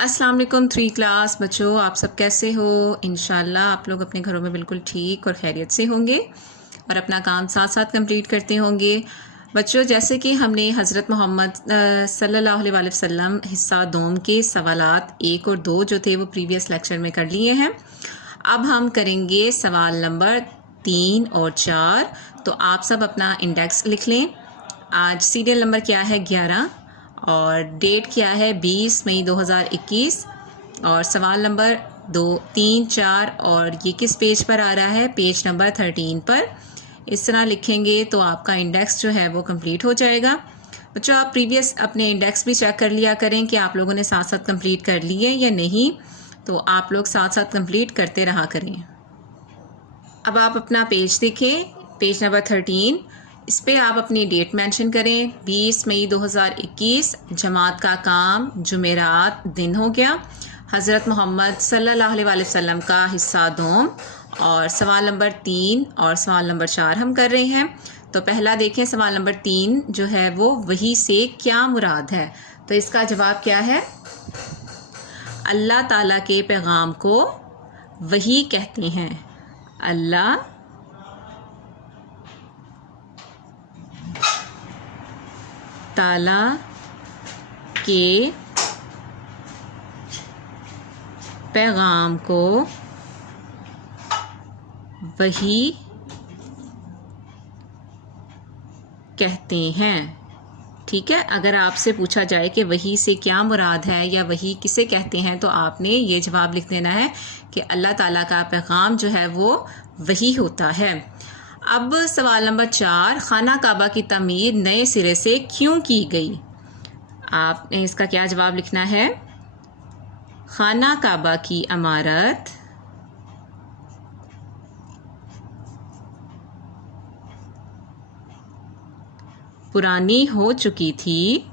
अस्सलाम वालेकुम 3 क्लास बच्चों, आप सब कैसे हो। इंशाल्लाह आप लोग अपने घरों में बिल्कुल ठीक और खैरियत से होंगे और अपना काम साथ साथ कंप्लीट करते होंगे। बच्चों, जैसे कि हमने हज़रत मोहम्मद सल्लल्लाहु अलैहि वसल्लम हिस्सा दोम के सवालात 1 और 2 जो थे वो प्रीवियस लेक्चर में कर लिए हैं। अब हम करेंगे सवाल नंबर 3 और 4। तो आप सब अपना इंडेक्स लिख लें। आज सीरियल नंबर क्या है 11 और डेट क्या है 20 मई 2021 और सवाल नंबर 2, 3, 4 और ये किस पेज पर आ रहा है, पेज नंबर 13 पर। इस तरह लिखेंगे तो आपका इंडेक्स जो है वो कंप्लीट हो जाएगा। बच्चों, आप प्रीवियस अपने इंडेक्स भी चेक कर लिया करें कि आप लोगों ने साथ साथ कंप्लीट कर लिए या नहीं, तो आप लोग साथ साथ कंप्लीट करते रहा करें। अब आप अपना पेज देखें, पेज नंबर 13। इस पे आप अपनी डेट मेंशन करें। 20 मई 2021 जमात का काम जुमेरात दिन हो गया। हज़रत मोहम्मद सल्लल्लाहु अलैहि वसल्लम का हिस्सा दोम और सवाल नंबर 3 और सवाल नंबर 4 हम कर रहे हैं। तो पहला देखें, सवाल नंबर 3 जो है वो वही से क्या मुराद है। तो इसका जवाब क्या है, अल्लाह ताला के पैगाम को वही कहते हैं। अल्लाह ताला के पैगाम को वही कहते हैं। ठीक है, अगर आपसे पूछा जाए कि वही से क्या मुराद है या वही किसे कहते हैं, तो आपने ये जवाब लिख देना है कि अल्लाह ताला का पैगाम जो है वो वही होता है। अब सवाल नंबर 4, खाना काबा की तमीर नए सिरे से क्यों की गई। आपने इसका क्या जवाब लिखना है। खाना काबा की इमारत पुरानी हो चुकी थी,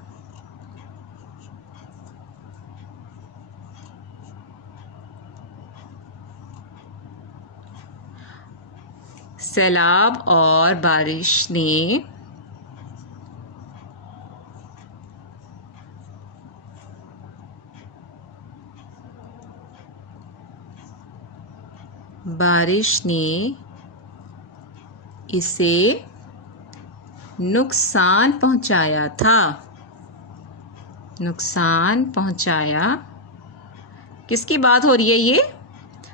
सैलाब और बारिश ने इसे नुकसान पहुंचाया था। नुकसान पहुंचाया, किसकी बात हो रही है ये,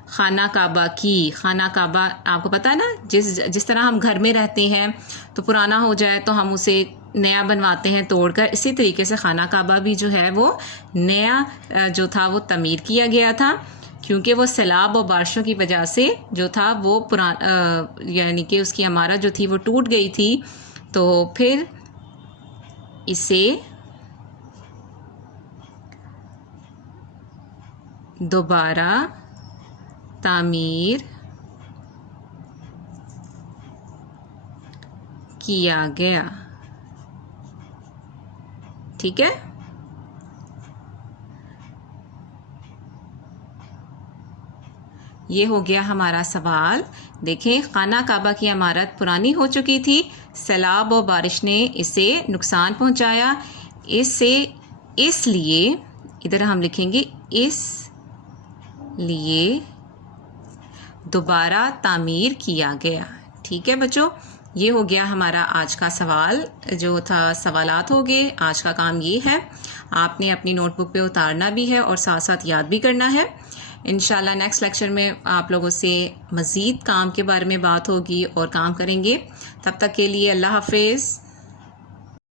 खाना काबा की। खाना काबा आपको पता है ना, जिस तरह हम घर में रहते हैं तो पुराना हो जाए तो हम उसे नया बनवाते हैं तोड़कर, इसी तरीके से खाना काबा भी जो है वो नया जो था वो तमीर किया गया था, क्योंकि वो सैलाब और बारिशों की वजह से जो था वो यानी कि उसकी इमारत जो थी वो टूट गई थी। तो फिर इसे दोबारा तामीर किया गया। ठीक है, ये हो गया हमारा सवाल। देखें, खाना काबा की इमारत पुरानी हो चुकी थी, सैलाब और बारिश ने इसे नुकसान पहुंचाया, इसलिए इधर हम लिखेंगे इसलिए दोबारा तामीर किया गया। ठीक है बच्चों, ये हो गया हमारा आज का सवाल जो था, सवालात हो गए। आज का काम ये है, आपने अपनी नोटबुक पे उतारना भी है और साथ साथ याद भी करना है। इंशाल्लाह नेक्स्ट लेक्चर में आप लोगों से मज़ीद काम के बारे में बात होगी और काम करेंगे। तब तक के लिए अल्लाह हाफिज़।